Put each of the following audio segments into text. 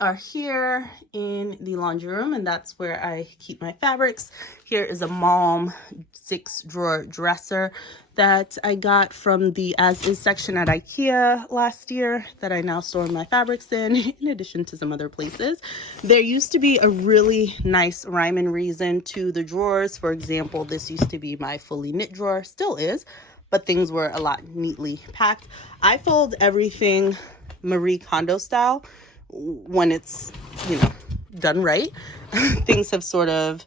are here in the laundry room, and that's where I keep my fabrics. Here is a Malm 6-drawer dresser that I got from the As Is section at IKEA last year that I now store my fabrics in addition to some other places. There used to be a really nice rhyme and reason to the drawers. For example, this used to be my fully knit drawer, still is, but things were a lot neatly packed. I fold everything Marie Kondo style when it's, done right. Things have sort of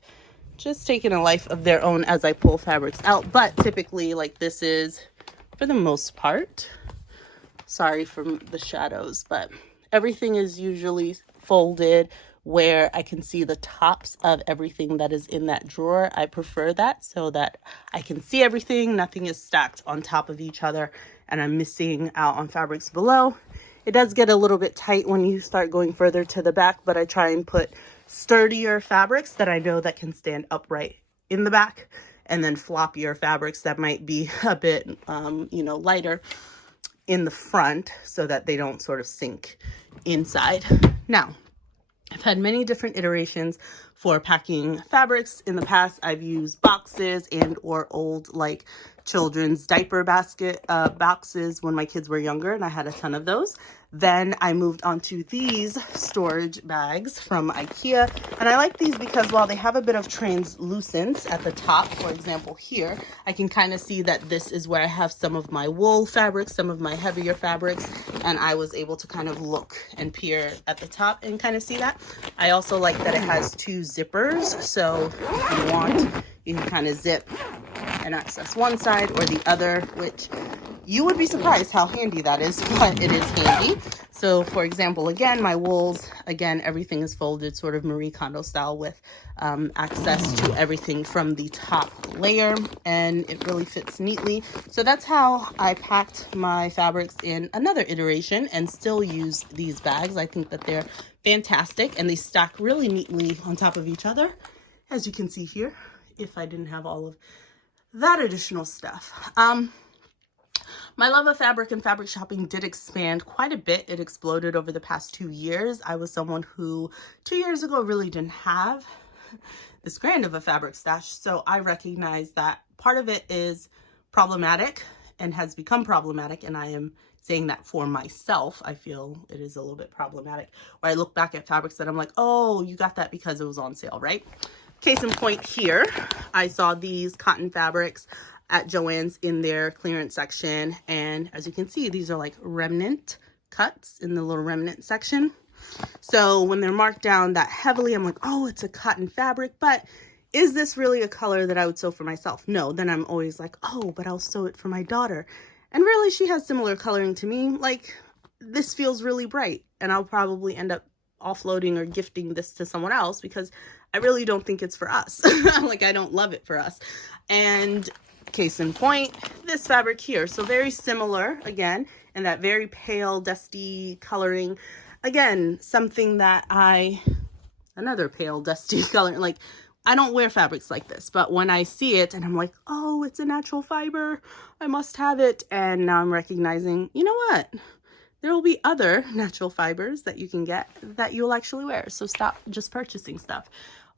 just taken a life of their own as I pull fabrics out, but typically, like, this is, for the most part, sorry for the shadows, but everything is usually folded where I can see the tops of everything that is in that drawer. I prefer that so that I can see everything. Nothing is stacked on top of each other and I'm missing out on fabrics below. It does get a little bit tight when you start going further to the back, but I try and put sturdier fabrics that I know that can stand upright in the back, and then floppier fabrics that might be a bit, lighter in the front so that they don't sort of sink inside. Now, I've had many different iterations for packing fabrics. In the past, I've used boxes and or old children's diaper boxes when my kids were younger, and I had a ton of those. Then I moved on to these storage bags from IKEA, and I like these because while they have a bit of translucence at the top, for example here, I can kind of see that this is where I have some of my wool fabrics, some of my heavier fabrics, and I was able to kind of look and peer at the top and kind of see that. I also like that it has 2 zippers, so if you want, you can kind of zip and access one side or the other, which you would be surprised how handy that is, but it is handy. So for example, again, my wools, everything is folded sort of Marie Kondo style with access to everything from the top layer, and it really fits neatly. So that's how I packed my fabrics in another iteration and still use these bags. I think that they're fantastic and they stack really neatly on top of each other, as you can see here, if I didn't have all of that additional stuff. My love of fabric and fabric shopping did expand quite a bit. It exploded over the past 2 years. I was someone who 2 years ago really didn't have this grand of a fabric stash. So I recognize that part of it is problematic and has become problematic. And I am saying that for myself. I feel it is a little bit problematic where I look back at fabrics that I'm like, oh, you got that because it was on sale, right? Case in point here, I saw these cotton fabrics at Joann's in their clearance section. And as you can see, these are like remnant cuts in the little remnant section. So when they're marked down that heavily, I'm like, oh, it's a cotton fabric, but is this really a color that I would sew for myself? No. Then I'm always like, oh, but I'll sew it for my daughter. And really, she has similar coloring to me. Like, this feels really bright, and I'll probably end up offloading or gifting this to someone else because I really don't think it's for us. Like, I don't love it for us. And case in point, this fabric here. So very similar, again, and that very pale, dusty coloring. Again, something that another pale, dusty color. Like, I don't wear fabrics like this, but when I see it and I'm like, oh, it's a natural fiber, I must have it. And now I'm recognizing, you know what? There will be other natural fibers that you can get that you'll actually wear. So stop just purchasing stuff.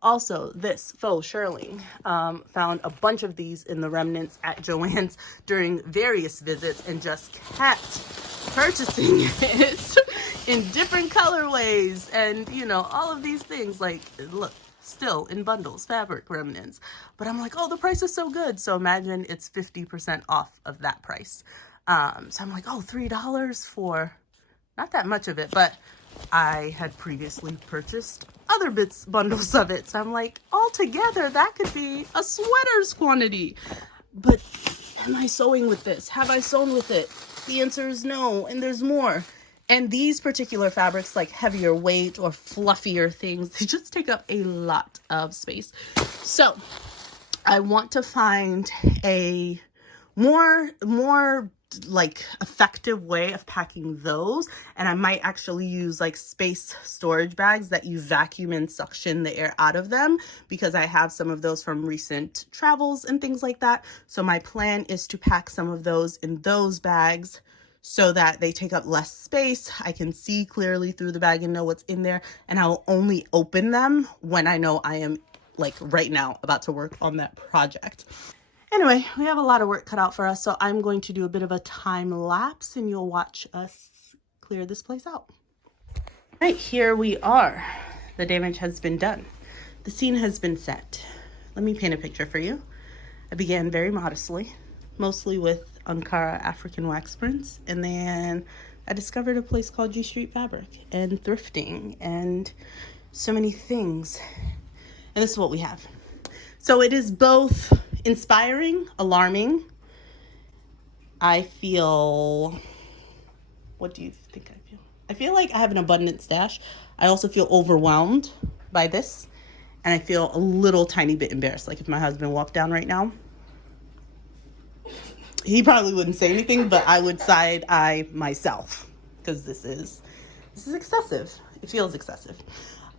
Also, this faux shearling, found a bunch of these in the remnants at Joann's during various visits and just kept purchasing it in different colorways and, all of these things. Like, look, still in bundles, fabric remnants. But I'm like, oh, the price is so good. So imagine it's 50% off of that price. So I'm like, oh, $3 for not that much of it, but I had previously purchased other bundles of it. So I'm like, altogether, that could be a sweater's quantity. But am I sewing with this? Have I sewn with it? The answer is no, and there's more. And these particular fabrics, like heavier weight or fluffier things, they just take up a lot of space. So I want to find a more like effective way of packing those, and I might actually use like space storage bags that you vacuum and suction the air out of them, because I have some of those from recent travels and things like that. So my plan is to pack some of those in those bags, so that they take up less space. I can see clearly through the bag and know what's in there, and I'll only open them when I know I am, like right now, about to work on that project. Anyway, we have a lot of work cut out for us, so I'm going to do a bit of a time lapse and you'll watch us clear this place out. Right, here we are. The damage has been done. The scene has been set. Let me paint a picture for you. I began very modestly, mostly with Ankara African wax prints, and then I discovered a place called G Street Fabric and thrifting and so many things. And this is what we have. So it is both inspiring, alarming. I feel, what do you think I feel? I feel like I have an abundant stash. I also feel overwhelmed by this, and I feel a little tiny bit embarrassed. Like if my husband walked down right now, he probably wouldn't say anything, but I would side eye myself because this is excessive. It feels excessive.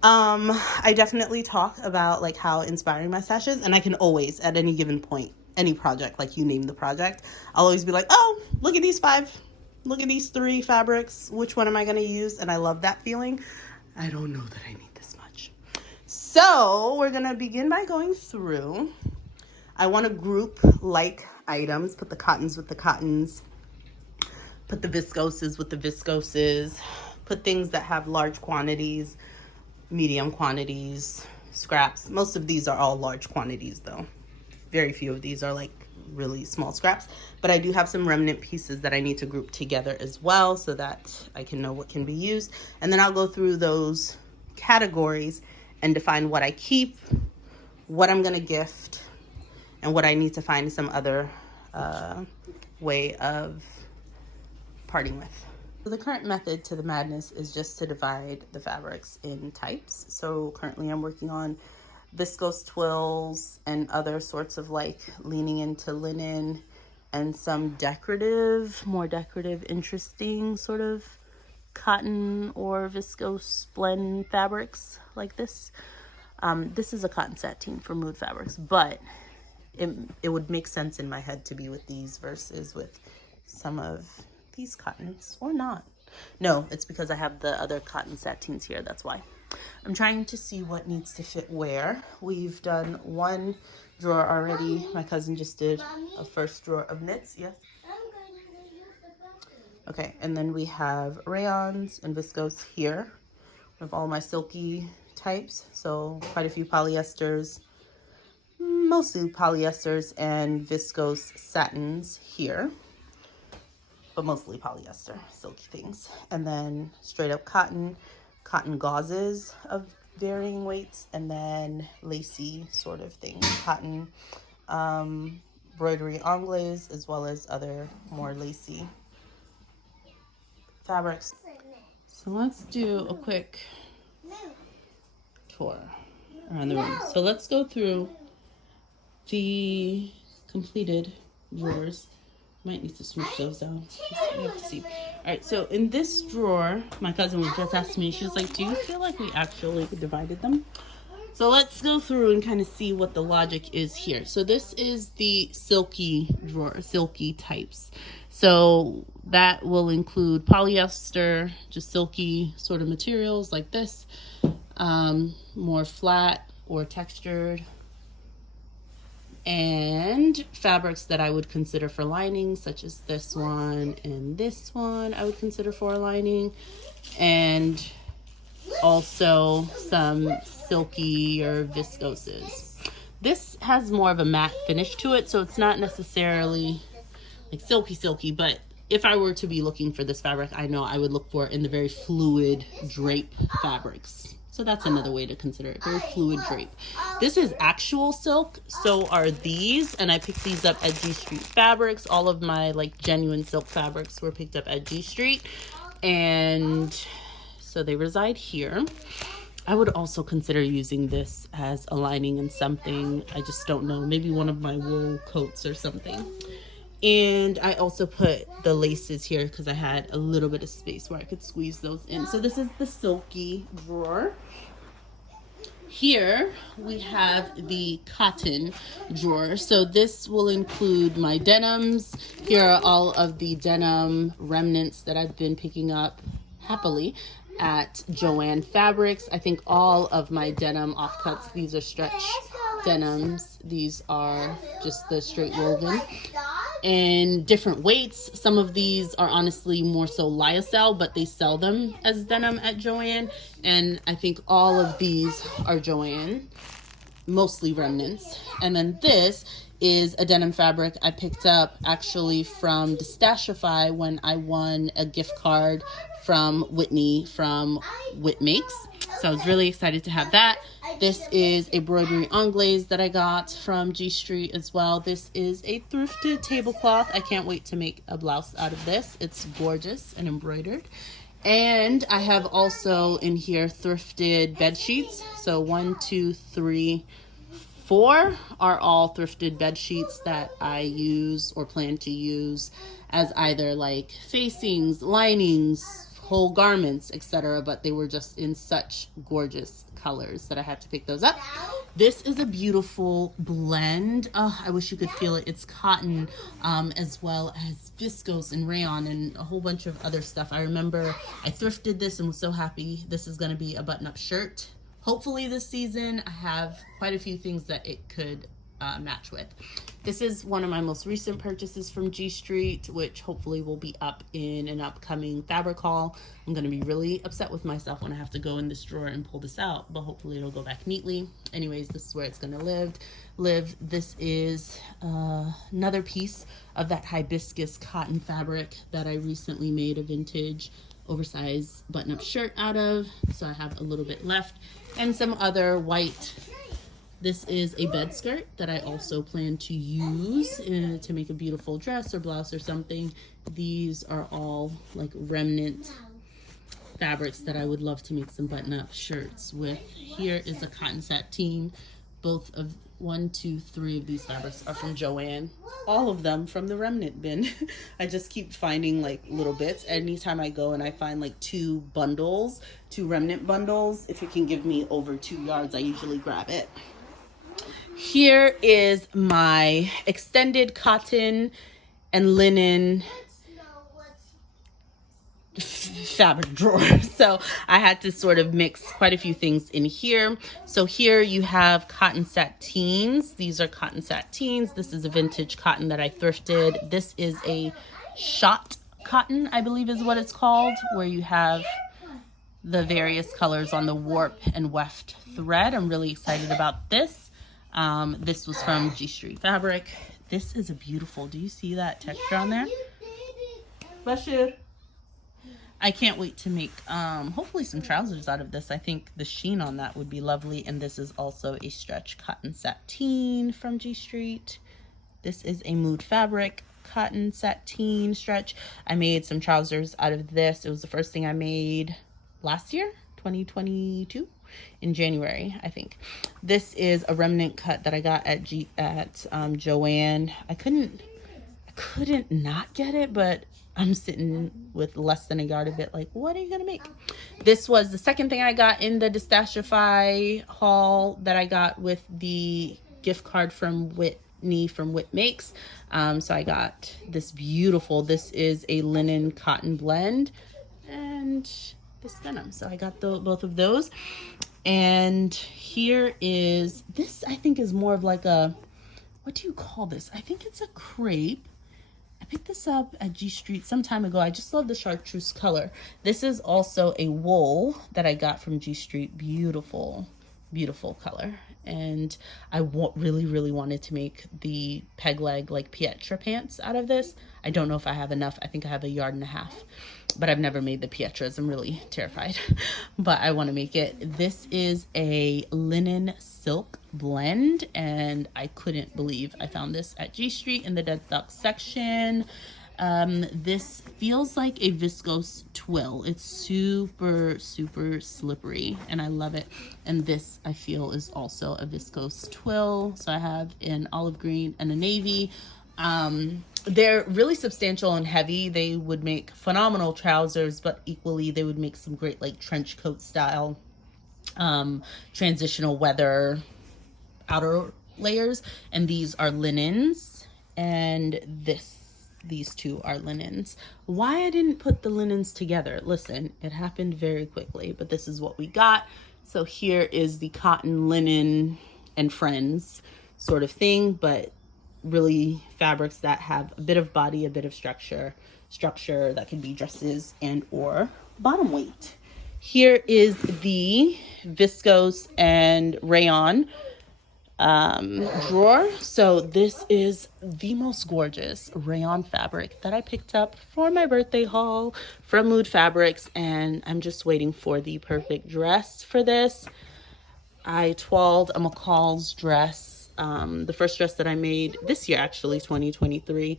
I definitely talk about like how inspiring my stash is, and I can always, at any given point, any project, like you name the project, I'll always be like, oh, look at these 5, look at these 3 fabrics. Which one am I going to use? And I love that feeling. I don't know that I need this much. So we're going to begin by going through. I want to group like items, put the cottons with the cottons, put the viscoses with the viscoses, put things that have large quantities, medium quantities, scraps. Most of these are all large quantities though. Very few of these are like really small scraps, but I do have some remnant pieces that I need to group together as well so that I can know what can be used. And then I'll go through those categories and define what I keep, what I'm going to gift, and what I need to find some other way of parting with. So the current method to the madness is just to divide the fabrics in types. So currently I'm working on viscose twills and other sorts of like leaning into linen and some decorative, more decorative, interesting sort of cotton or viscose blend fabrics like this. This is a cotton sateen for Mood Fabrics, but it would make sense in my head to be with these versus with some of these cottons, or not. No, it's because I have the other cotton sateens here, that's why. I'm trying to see what needs to fit where. We've done one drawer already. My cousin just did a first drawer of knits. Yes? Okay, and then we have rayons and viscose here. I have all my silky types, so quite a few polyesters, mostly polyesters and viscose satins here, but mostly polyester, silky things. And then straight up cotton gauzes of varying weights, and then lacy sort of things, cotton embroidery anglaise, as well as other more lacy fabrics. So let's do a quick tour around the room. So let's go through the completed drawers. Might need to smoosh those down. You have to see. All right, so in this drawer, my cousin was just asking me, she was like, do you feel like we actually divided them? So let's go through and kind of see what the logic is here. So this is the silky drawer, silky types. So that will include polyester, just silky sort of materials like this, more flat or textured, and fabrics that I would consider for lining, such as this one and this one I would consider for lining, and also some silky or viscoses. This has more of a matte finish to it, so it's not necessarily like silky, but if I were to be looking for this fabric, I know I would look for it in the very fluid drape fabrics. So that's another way to consider it, very fluid drape. This is actual silk, so are these, and I picked these up at G Street Fabrics. All of my like genuine silk fabrics were picked up at G Street, and so they reside here. I would also consider using this as a lining in something, I just don't know, maybe one of my wool coats or something. And I also put the laces here because I had a little bit of space where I could squeeze those in. So this is the silky drawer. Here we have the cotton drawer. So this will include my denims. Here are all of the denim remnants that I've been picking up happily at Joann Fabrics. I think all of my denim offcuts, these are stretch denims. These are just the straight woven. In different weights. Some of these are honestly more so lyocell, but they sell them as denim at Joann. And I think all of these are Joann, mostly remnants. And then this is a denim fabric I picked up actually from Destashify when I won a gift card from Whitney from Whit Makes. So I was really excited to have that. This is a broderie anglaise that I got from G Street as well. This is a thrifted tablecloth. I can't wait to make a blouse out of this. It's gorgeous and embroidered. And I have also in here thrifted bed sheets. So 1, 2, 3, 4 are all thrifted bed sheets that I use or plan to use as either like facings, linings, whole garments, etc. But they were just in such gorgeous colors that I had to pick those up. This is a beautiful blend. Oh, I wish you could feel it. It's cotton as well as viscose and rayon and a whole bunch of other stuff. I remember I thrifted this and was so happy. This is going to be a button-up shirt. Hopefully this season. I have quite a few things that it could match with. This is one of my most recent purchases from G Street, which hopefully will be up in an upcoming fabric haul. I'm going to be really upset with myself when I have to go in this drawer and pull this out, but hopefully it'll go back neatly. Anyways, this is where it's going to live. This is another piece of that hibiscus cotton fabric that I recently made a vintage oversized button-up shirt out of. So I have a little bit left and some other white. This is a bed skirt that I also plan to use to make a beautiful dress or blouse or something. These are all like remnant fabrics that I would love to make some button-up shirts with. Here is a cotton sateen. Both of 1, 2, 3 of these fabrics are from Joann. All of them from the remnant bin. I just keep finding like little bits. Anytime I go and I find like 2 bundles, 2 remnant bundles, if it can give me over 2 yards, I usually grab it. Here is my extended cotton and linen fabric drawer. So I had to sort of mix quite a few things in here. So here you have cotton sateens. These are cotton sateens. This is a vintage cotton that I thrifted. This is a shot cotton, I believe is what it's called, where you have the various colors on the warp and weft thread. I'm really excited about this. This was from G Street Fabric. This is a beautiful, do you see that texture on there? Bashir. I can't wait to make hopefully some trousers out of this. I think the sheen on that would be lovely. And this is also a stretch cotton sateen from G Street. This is a mood fabric cotton sateen stretch. I made some trousers out of this. It was the first thing I made last year, 2022. In January, I think. This is a remnant cut that I got at Joann. I couldn't not get it, but I'm sitting with less than a yard of it. Like, what are you gonna make? This was the second thing I got in the Destashify haul that I got with the gift card from Whitney from Whit Makes. So I got this beautiful. This is a linen cotton blend and this denim. So I got both of those. And here is, this I think is more of like a, what do you call this? I think it's a crepe. I picked this up at G Street some time ago. I just love the chartreuse color. This is also a wool that I got from G Street. Beautiful, beautiful color. And I really wanted to make the peg leg like Pietra pants out of this. I don't know if I have enough. I think I have 1.5 yards, but I've never made the Pietras. I'm really terrified, but I want to make it. This is a linen silk blend, and I couldn't believe I found this at G Street in the dead stock section. This feels like a viscose twill. It's super slippery and I love it. And this I feel is also a viscose twill. So I have an olive green and a navy. They're really substantial and heavy. They would make phenomenal trousers, but equally they would make some great like trench coat style transitional weather outer layers, and these are linens, and these two are linens. Why I didn't put the linens together, listen, it happened very quickly, but this is what we got. So here is the cotton, linen, and friends sort of thing, but really fabrics that have a bit of body, a bit of structure that can be dresses and or bottom weight. Here is the viscose and rayon drawer. So this is the most gorgeous rayon fabric that I picked up for my birthday haul from Mood Fabrics, and I'm just waiting for the perfect dress for this. I toiled a McCall's dress. The first dress that I made this year, actually 2023,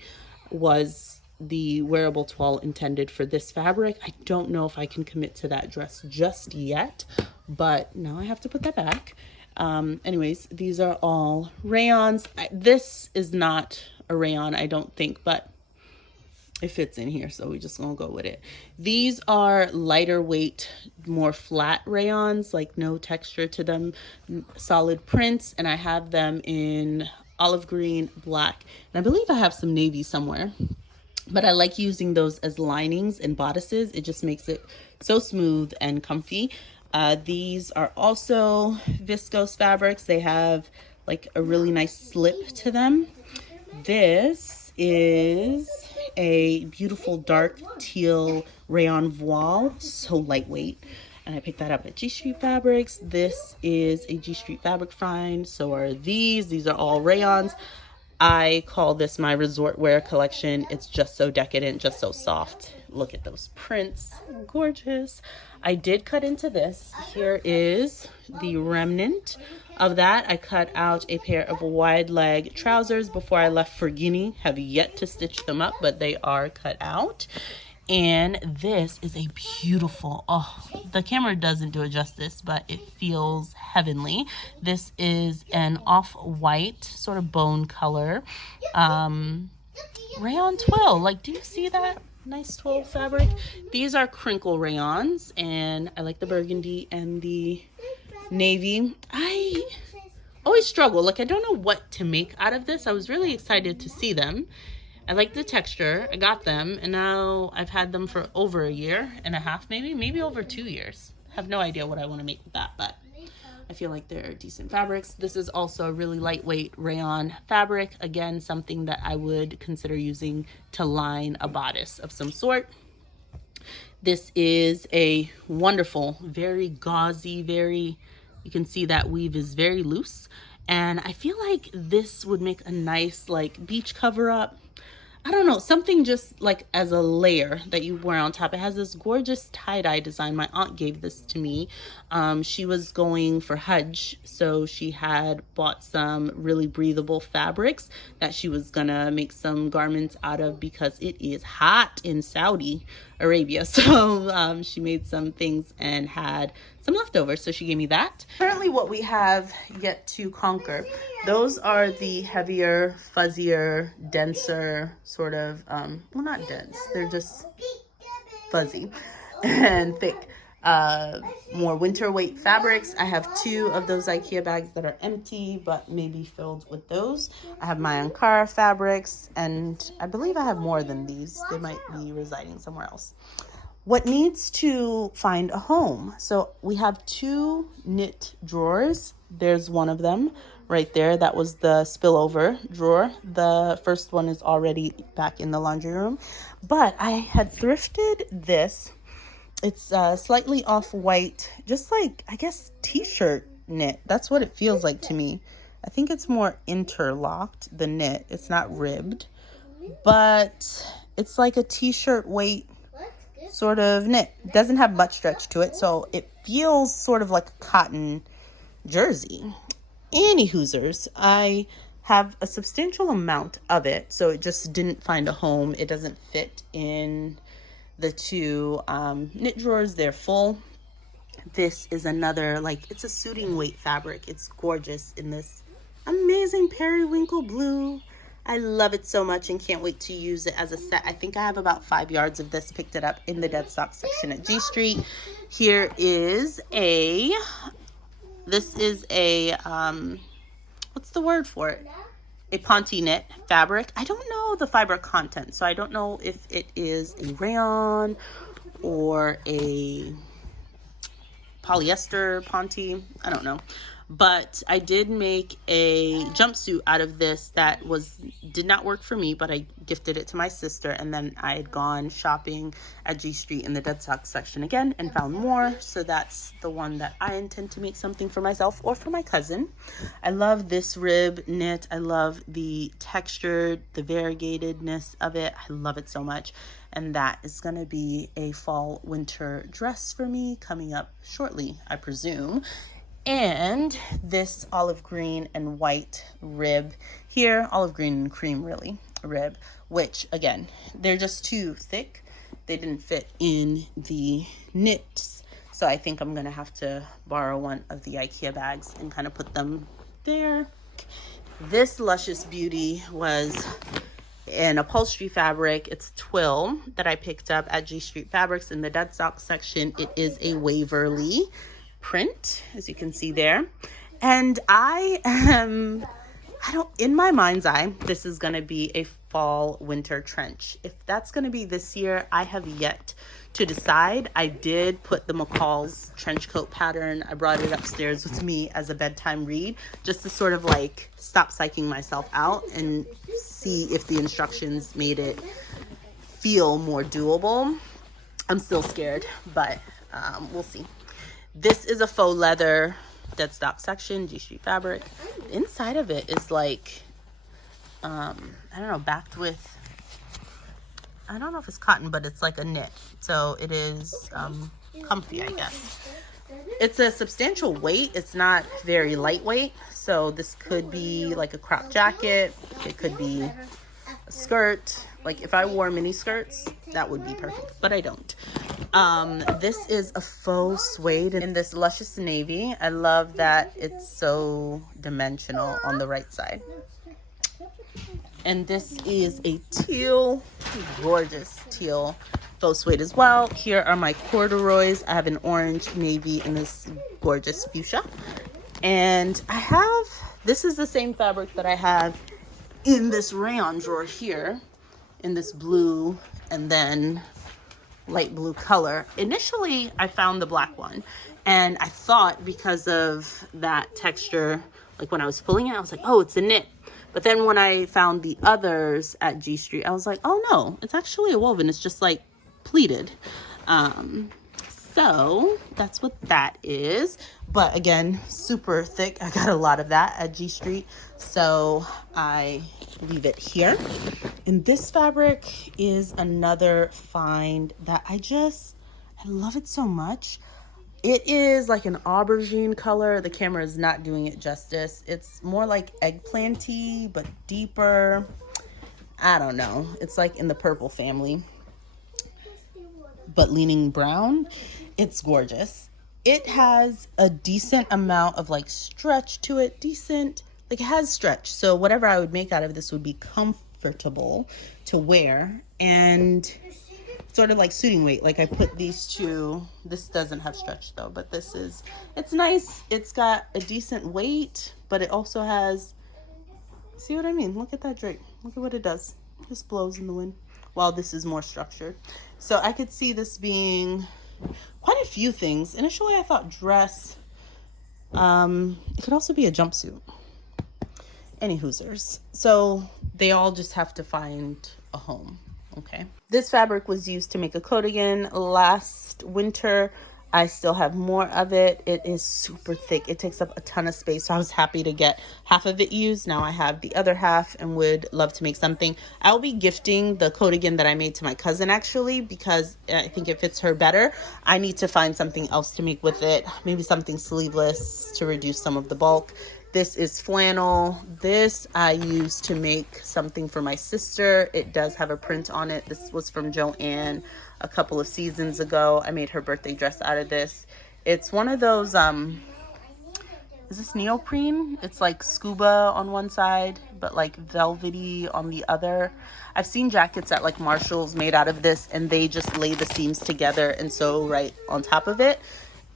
was the wearable toile intended for this fabric. I don't know if I can commit to that dress just yet, but now I have to put that back. Anyways, these are all rayons. This is not a rayon, I don't think, but it fits in here, so we just gonna go with it. These are lighter weight, more flat rayons, like no texture to them, solid prints, and I have them in olive green, black, and I believe I have some navy somewhere. But I like using those as linings and bodices. It just makes it so smooth and comfy. These are also viscose fabrics. They have like a really nice slip to them. This is a beautiful dark teal rayon voile, so lightweight. And I picked that up at G Street Fabrics. This is a G Street Fabric find. So are these. These are all rayons. I call this my resort wear collection. It's just so decadent, just so soft. Look at those prints, gorgeous. I did cut into this. Here is the remnant of that. I cut out a pair of wide leg trousers before I left for Guinea. Have yet to stitch them up, but they are cut out. And this is a beautiful, oh, the camera doesn't do it justice, but it feels heavenly. This is an off-white sort of bone color rayon twill. Like, do you see that nice twill fabric? These are crinkle rayons, and I like the burgundy and the navy. I always struggle, like I don't know what to make out of this. I was really excited to see them. I like the texture. I got them, and now I've had them for over a year and a half, maybe over 2 years. Have no idea what I want to make with that, but I feel like they're decent fabrics. This is also a really lightweight rayon fabric. Again, something that I would consider using to line a bodice of some sort. This is a wonderful, very gauzy, you can see that weave is very loose. And I feel like this would make a nice like beach cover up. I don't know, something just like as a layer that you wear on top. It has this gorgeous tie-dye design. My aunt gave this to me. She was going for Hajj, so she had bought some really breathable fabrics that she was gonna make some garments out of because it is hot in Saudi Arabia. So she made some things and had some leftovers, so she gave me that. Currently what we have yet to conquer, those are the heavier, fuzzier, denser sort of, well, not dense, they're just fuzzy and thick, more winter weight fabrics. I have 2 of those IKEA bags that are empty, but maybe filled with those. I have my Ankara fabrics, and I believe I have more than these. They might be residing somewhere else. What needs to find a home? So we have 2 knit drawers. There's one of them right there. That was the spillover drawer. The first one is already back in the laundry room. But I had thrifted this. It's slightly off-white, just like, I guess, t-shirt knit. That's what it feels like to me. I think it's more interlocked, the knit. It's not ribbed, but it's like a t-shirt weight sort of knit. It doesn't have much stretch to it, so it feels sort of like a cotton jersey. Any hoosers, I have a substantial amount of it, so it just didn't find a home. It doesn't fit in the 2 knit drawers. They're full. This is another, like, it's a suiting weight fabric. It's gorgeous in this amazing periwinkle blue. I love it so much and can't wait to use it as a set. I think I have about 5 yards of this. Picked it up in the dead stock section at G Street. Here is a this is a, what's the word for it? A ponte knit fabric. I don't know the fiber content, so I don't know if it is a rayon or a polyester ponte. I don't know. But I did make a jumpsuit out of this that did not work for me, but I gifted it to my sister, and then I had gone shopping at G Street in the dead stock section again and found more. So that's the one that I intend to make something for myself or for my cousin. I love this rib knit. I love the textured, the variegatedness of it. I love it so much. And that is going to be a fall winter dress for me coming up shortly, I presume. And this olive green and white rib here, olive green and cream really, rib, which again, they're just too thick. They didn't fit in the knits. So I think I'm gonna have to borrow one of the IKEA bags and kind of put them there. This luscious beauty was an upholstery fabric. It's twill that I picked up at G Street Fabrics in the dead stock section. It is a Waverly print, as you can see there. And in my mind's eye, this is going to be a fall winter trench. If that's going to be this year, I have yet to decide. I did put the McCall's trench coat pattern. I brought it upstairs with me as a bedtime read, just to sort of like stop psyching myself out and see if the instructions made it feel more doable. I'm still scared, but we'll see. This is a faux leather dead stock section, G Street Fabric. Inside of it is like, I don't know, backed with, I don't know if it's cotton, but it's like a knit. So it is comfy, I guess. It's a substantial weight. It's not very lightweight. So this could be like a crop jacket. It could be a skirt. Like if I wore mini skirts, that would be perfect, but I don't. This is a faux suede in this luscious navy. I love that it's so dimensional on the right side. And this is a teal, gorgeous teal faux suede as well. Here are my corduroys. I have an orange, navy, and this gorgeous fuchsia. And this is the same fabric that I have in this rayon drawer here, in this blue and then light blue color. Initially, I found the black one, and I thought because of that texture, like when I was pulling it, I was like, oh, it's a knit. But then when I found the others at G Street, I was like, oh no, it's actually a woven. It's just like pleated. So that's what that is. But again, super thick. I got a lot of that at G Street, so I leave it here. And this fabric is another find that I love it so much. It is like an aubergine color. The camera is not doing it justice. It's more like eggplanty, but deeper. I don't know. It's like in the purple family, but leaning brown. It's gorgeous. It has a decent amount of like stretch to it. Like it has stretch. So whatever I would make out of this would be comfortable to wear and sort of like suiting weight. Like I put these two, this doesn't have stretch though, but it's nice. It's got a decent weight, but it also has, see what I mean? Look at that drape. Look at what it does. It just blows in the wind, while this is more structured. So I could see this being quite a few things. Initially I thought dress. It could also be a jumpsuit. Any hoosers. So they all just have to find a home. Okay. This fabric was used to make a cardigan last winter. I still have more of it. It is super thick. It takes up a ton of space. So I was happy to get half of it used. Now I have the other half and would love to make something. I'll be gifting the cardigan that I made to my cousin actually, because I think it fits her better. I need to find something else to make with it. Maybe something sleeveless to reduce some of the bulk. This is flannel. This I used to make something for my sister. It does have a print on it. This was from Joanne a couple of seasons ago. I made her birthday dress out of this. It's one of those, is this neoprene? It's like scuba on one side, but like velvety on the other. I've seen jackets at like Marshall's made out of this, and they just lay the seams together and sew right on top of it.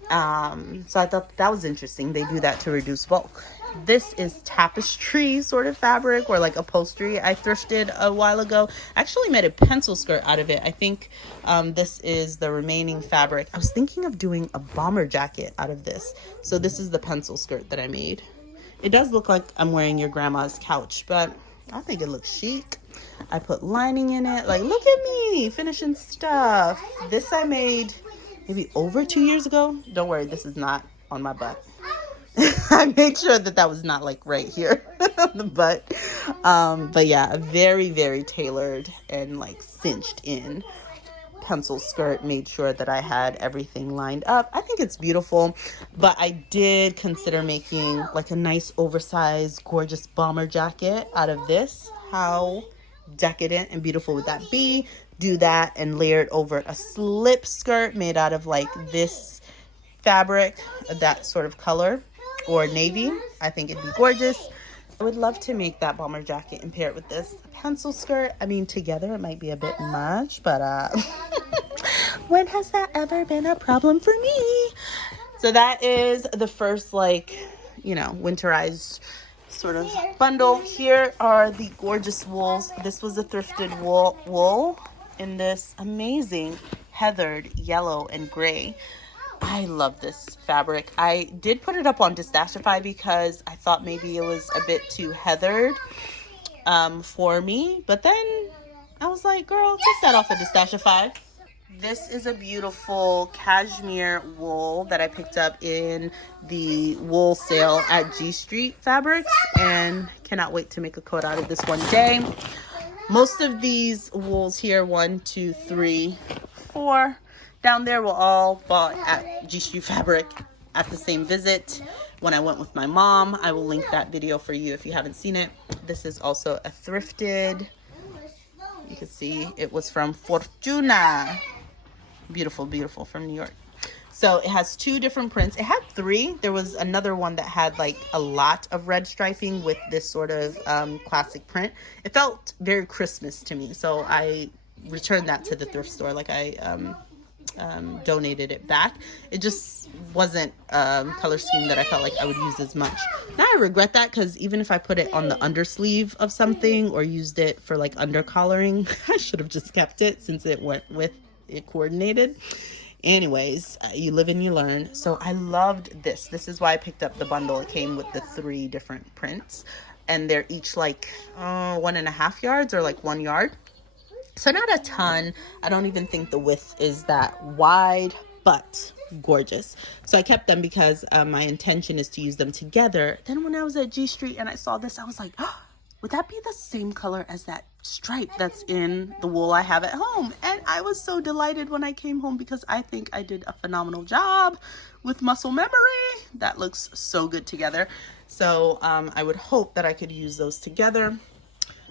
So I thought that was interesting. They do that to reduce bulk. This is tapestry sort of fabric, or like upholstery. I thrifted a while ago. I actually made a pencil skirt out of it. I think this is the remaining fabric. I was thinking of doing a bomber jacket out of this. So this is the pencil skirt that I made. It does look like I'm wearing your grandma's couch, but I think it looks chic. I put lining in it. Like, look at me finishing stuff. This I made maybe over 2 years ago. Don't worry, this is not on my butt. I made sure that that was not like right here on the butt. But yeah, a very, very tailored and like cinched in pencil skirt. Made sure that I had everything lined up. I think it's beautiful, but I did consider making like a nice oversized gorgeous bomber jacket out of this. How decadent and beautiful would that be? Do that and layer it over a slip skirt made out of like this fabric, that sort of color, or navy. I think it'd be gorgeous. I would love to make that bomber jacket and pair it with this pencil skirt. I mean, together it might be a bit much, but when has that ever been a problem for me? So that is the first, like, you know, winterized sort of bundle. Here are the gorgeous wools. This was a thrifted wool in this amazing heathered yellow and gray. I love this fabric. I did put it up on Distashify because I thought maybe it was a bit too heathered for me. But then I was like, girl, take that off of Distashify. This is a beautiful cashmere wool that I picked up in the wool sale at G Street Fabrics, and cannot wait to make a coat out of this one day. Most of these wools here, 1, 2, 3, 4, down there were all bought at G Street Fabric at the same visit when I went with my mom. I will link that video for you if you haven't seen it. This is also a thrifted. You can see it was from Fortuna. Beautiful, beautiful, from New York. So it has 2 different prints. It had 3. There was another one that had like a lot of red striping with this sort of classic print. It felt very Christmas to me. So I returned that to the thrift store. Like I donated it back. It just wasn't color scheme that I felt like I would use as much. Now I regret that, because even if I put it on the undersleeve of something or used it for like under collaring, I should have just kept it since it went with it coordinated. Anyways, you live and you learn. So I loved this. This is why I picked up the bundle. It came with the 3 different prints, and they're each like 1.5 yards or like 1 yard. So not a ton. I don't even think the width is that wide, but gorgeous. So I kept them because my intention is to use them together. Then when I was at G Street and I saw this, I was like, oh, would that be the same color as that stripe that's in the wool I have at home? And I was so delighted when I came home, because I think I did a phenomenal job with muscle memory. That looks so good together. So I would hope that I could use those together.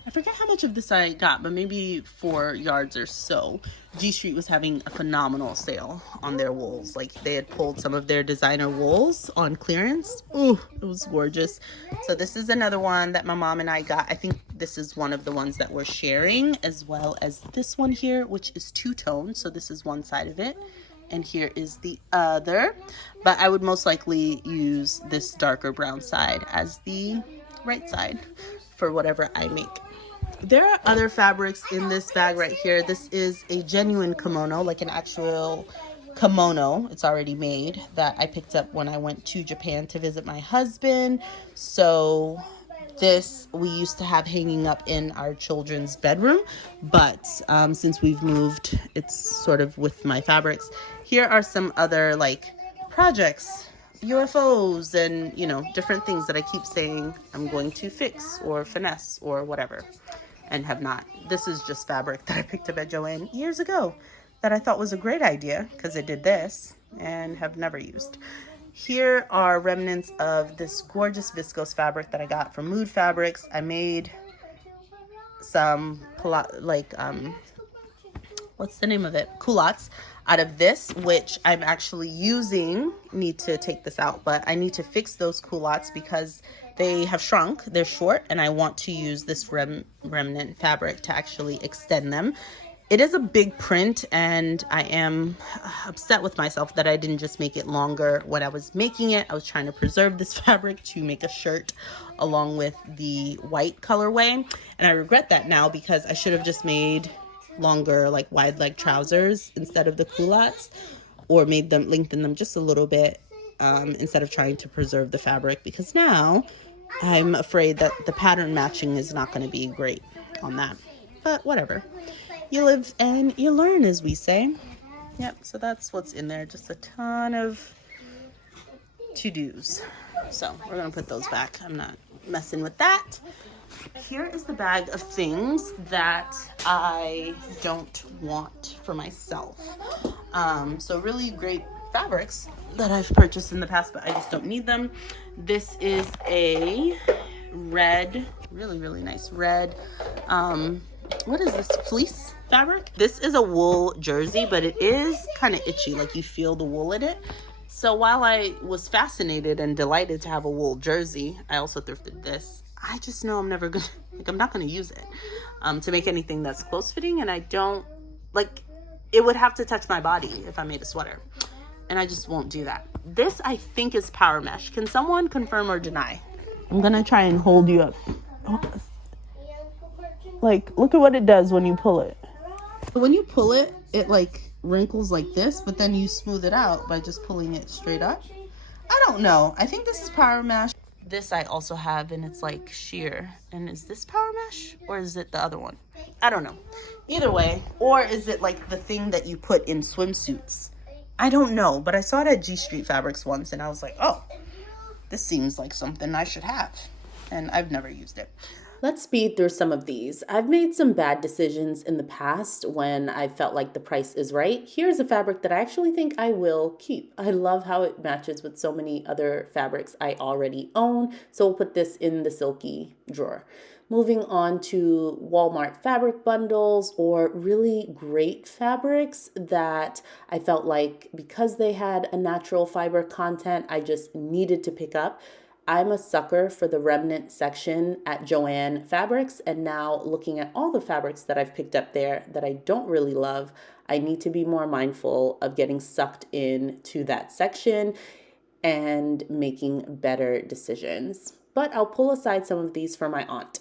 I forget how much of this I got, but maybe 4 yards or so. G Street was having a phenomenal sale on their wools. Like, they had pulled some of their designer wools on clearance. Ooh, it was gorgeous. So this is another one that my mom and I got. I think this is one of the ones that we're sharing, as well as this one here, which is 2-tone. So this is one side of it, and here is the other. But I would most likely use this darker brown side as the right side for whatever I make. There are other fabrics in this bag right here. This is a genuine kimono, like an actual kimono. It's already made, that I picked up when I went to Japan to visit my husband. So this we used to have hanging up in our children's bedroom, but since we've moved, it's sort of with my fabrics. Here are some other like projects, UFOs, and you know, different things that I keep saying I'm going to fix or finesse or whatever, and have not. This is just fabric that I picked up at Joann years ago that I thought was a great idea because it did this, and have never used. Here are remnants of this gorgeous viscose fabric that I got from Mood Fabrics. I made some what's the name of it? Culottes out of this, which I'm actually using. Need to take this out, but I need to fix those culottes because they have shrunk. They're short, and I want to use this remnant fabric to actually extend them. It is a big print, and I am upset with myself that I didn't just make it longer when I was making it. I was trying to preserve this fabric to make a shirt along with the white colorway, and I regret that now because I should have just made longer, like wide leg trousers instead of the culottes, or made them, lengthen them just a little bit, instead of trying to preserve the fabric, because now I'm afraid that the pattern matching is not going to be great on that. But whatever. You live and you learn, as we say. Yep, so that's what's in there. Just a ton of to-dos. So we're going to put those back. I'm not messing with that. Here is the bag of things that I don't want for myself. So really great fabrics that I've purchased in the past, but I just don't need them. This is a red, really nice red, what is this, fleece fabric? This is a wool jersey, but it is kind of itchy, like you feel the wool in it. So while I was fascinated and delighted to have a wool jersey, I also thrifted this. I just know I'm never gonna, I'm not gonna use it to make anything that's close fitting, and I don't, like, it would have to touch my body if I made a sweater, and I just won't do that. This I think is power mesh. Can someone confirm or deny? I'm gonna try and hold you up. Like, look at what it does when you pull it. So when you pull it, it like wrinkles like this, but then you smooth it out by just pulling it straight up. I don't know. I think this is power mesh. This I also have, and it's like sheer. And is this power mesh or is it the other one? I don't know. Either way, or is it like the thing that you put in swimsuits? I don't know, but I saw it at G Street Fabrics once, and I was like, oh, this seems like something I should have. And I've never used it. Let's speed through some of these. I've made some bad decisions in the past when I felt like the price is right. Here's a fabric that I actually think I will keep. I love how it matches with so many other fabrics I already own. So we'll put this in the silky drawer. Moving on to Walmart fabric bundles, or really great fabrics that I felt like because they had a natural fiber content, I just needed to pick up. I'm a sucker for the remnant section at Joann Fabrics, and now looking at all the fabrics that I've picked up there that I don't really love, I need to be more mindful of getting sucked into that section and making better decisions. But I'll pull aside some of these for my aunt.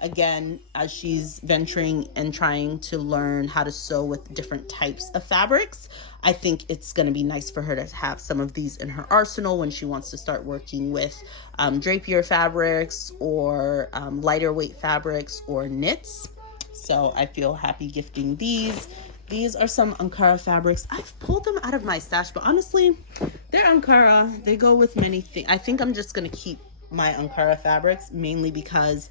Again, as she's venturing and trying to learn how to sew with different types of fabrics, I think it's going to be nice for her to have some of these in her arsenal when she wants to start working with drapier fabrics, or lighter weight fabrics, or knits. So I feel happy gifting these. These are some Ankara fabrics. I've pulled them out of my stash, but honestly, they're Ankara. They go with many things. I think I'm just going to keep my Ankara fabrics, mainly because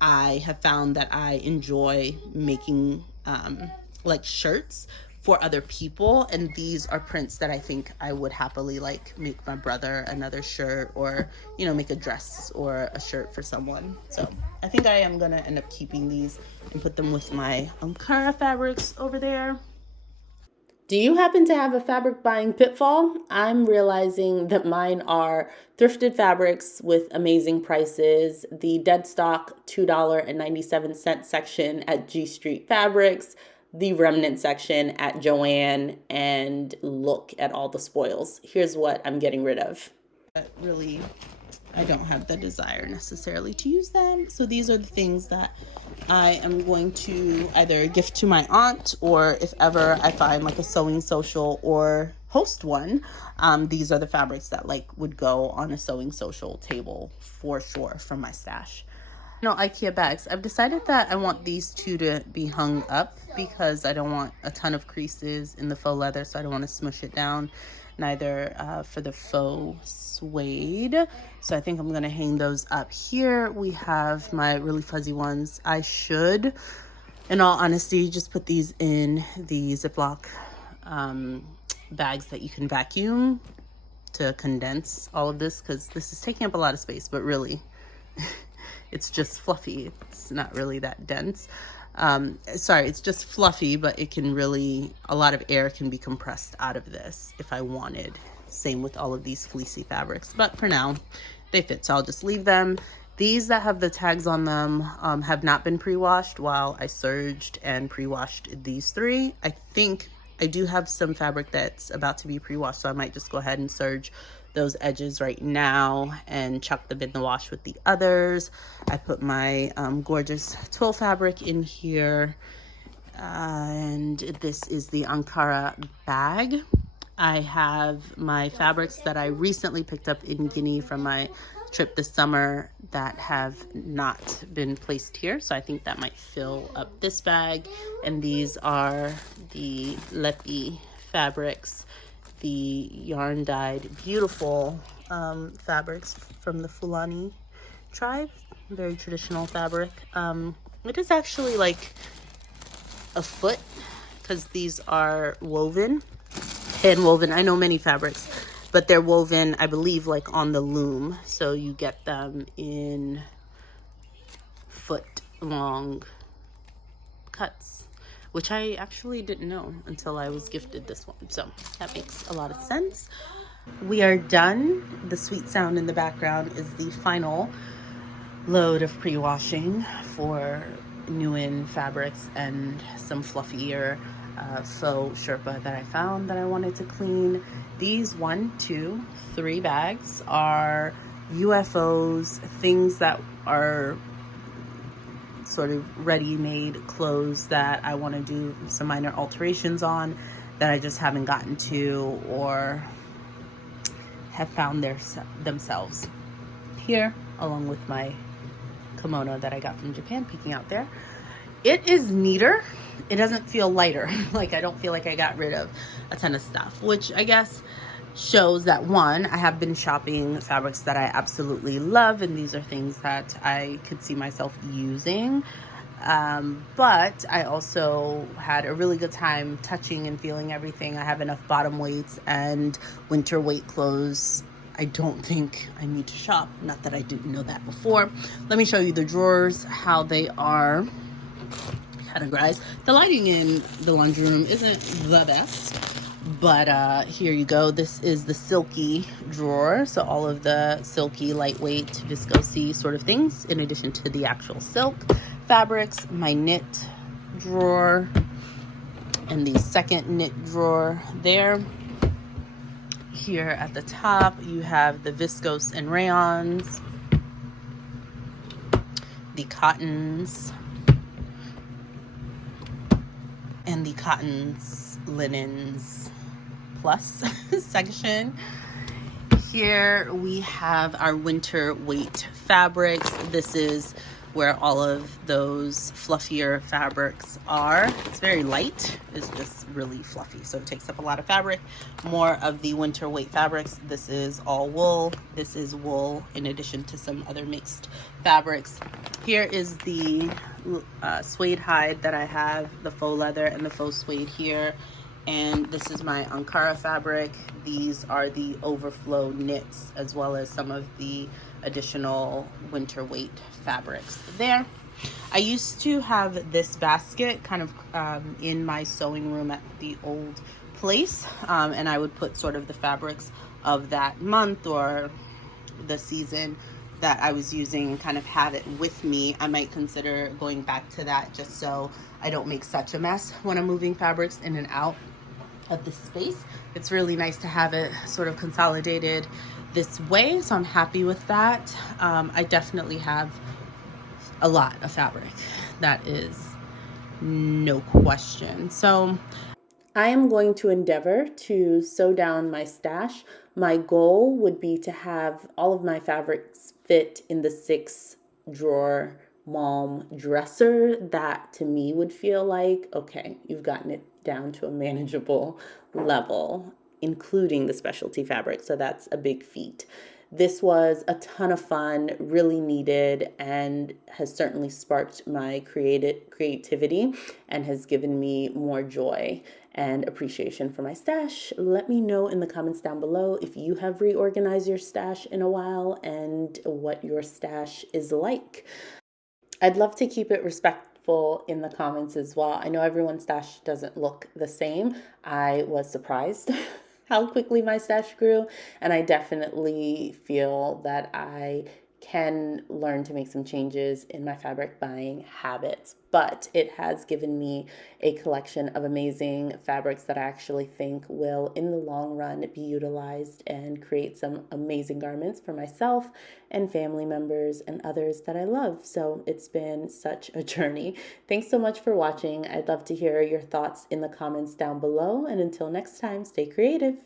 I have found that I enjoy making like shirts for other people, and these are prints that I think I would happily like make my brother another shirt, or, you know, make a dress or a shirt for someone. So I think I am gonna end up keeping these and put them with my Ankara fabrics over there. Do you happen to have a fabric buying pitfall? I'm realizing that mine are thrifted fabrics with amazing prices, the dead stock $2.97 section at G Street Fabrics, the remnant section at Joann, and look at all the spoils. Here's what I'm getting rid of. Really, I don't have the desire necessarily to use them. So these are the things that I am going to either gift to my aunt, or if ever I find like a sewing social or host one, these are the fabrics that like would go on a sewing social table for sure from my stash. No, IKEA bags. I've decided that I want these two to be hung up because I don't want a ton of creases in the faux leather, so I don't want to smush it down. Neither for the faux suede. So I think I'm going to hang those up here. We have my really fuzzy ones. I should, in all honesty, just put these in the Ziploc bags that you can vacuum to condense all of this, because this is taking up a lot of space, but really it's just fluffy. It's not really that dense. It's just fluffy, but it can really, a lot of air can be compressed out of this if I wanted. Same with all of these fleecy fabrics, but for now they fit, so I'll just leave them. These that have the tags on them have not been pre-washed, while I serged and pre-washed these three. I think I do have some fabric that's about to be pre-washed, so I might just go ahead and serge those edges right now and chuck them in the wash with the others. I put my gorgeous twill fabric in here, and this is the Ankara bag. I have my fabrics that I recently picked up in Guinea from my trip this summer that have not been placed here, so I think that might fill up this bag. And these are the Lepi fabrics, the yarn dyed beautiful fabrics from the Fulani tribe. Very traditional fabric. It is actually like a foot, because these are woven, hand woven. I know many fabrics, but they're woven, I believe, like on the loom, so you get them in foot long cuts, which I actually didn't know until I was gifted this one, so that makes a lot of sense. We are done. The sweet sound in the background is the final load of pre-washing for Nguyen fabrics and some fluffier faux Sherpa that I found that I wanted to clean. These 1, 2, 3 bags are UFOs, things that are sort of ready-made clothes that I want to do some minor alterations on that I just haven't gotten to or have found themselves here, along with my kimono that I got from Japan, peeking out there. It is neater. It doesn't feel lighter. Like, I don't feel like I got rid of a ton of stuff, which I guess shows that, one, I have been shopping fabrics that I absolutely love, and these are things that I could see myself using. But I also had a really good time touching and feeling everything. I have enough bottom weights and winter weight clothes. I don't think I need to shop. Not that I didn't know that before. Let me show you the drawers, how they are categorized. The lighting in the laundry room isn't the best, but here you go. This is the silky drawer, so all of the silky, lightweight, viscosy sort of things, in addition to the actual silk fabrics. My knit drawer, and the second knit drawer there. Here at the top you have the viscose and rayons, the cottons, and the cottons, linens plus section. Here we have our winter weight fabrics. This is where all of those fluffier fabrics are. It's very light. It's just really fluffy, so it takes up a lot of fabric. More of the winter weight fabrics. This is all wool. This is wool in addition to some other mixed fabrics. Here is the suede hide that I have, the faux leather and the faux suede here. And this is my Ankara fabric. These are the overflow knits, as well as some of the additional winter weight fabrics there. I used to have this basket kind of in my sewing room at the old place, and I would put sort of the fabrics of that month or the season that I was using, kind of have it with me. I might consider going back to that, just so I don't make such a mess when I'm moving fabrics in and out of the space. It's really nice to have it sort of consolidated this way, so I'm happy with that. I definitely have a lot of fabric, that is no question. So I am going to endeavor to sew down my stash. My goal would be to have all of my fabrics fit in the 6 drawer mom dresser. That to me would feel like, okay, you've gotten it down to a manageable level, including the specialty fabric. So that's a big feat. This was a ton of fun, really needed, and has certainly sparked my creativity and has given me more joy and appreciation for my stash. Let me know in the comments down below if you have reorganized your stash in a while and what your stash is like. I'd love to keep it respectful in the comments as well. I know everyone's stash doesn't look the same. I was surprised how quickly my stash grew, and I definitely feel that I can learn to make some changes in my fabric buying habits, but it has given me a collection of amazing fabrics that I actually think will, in the long run, be utilized and create some amazing garments for myself and family members and others that I love. So it's been such a journey. Thanks so much for watching. I'd love to hear your thoughts in the comments down below. And until next time, stay creative.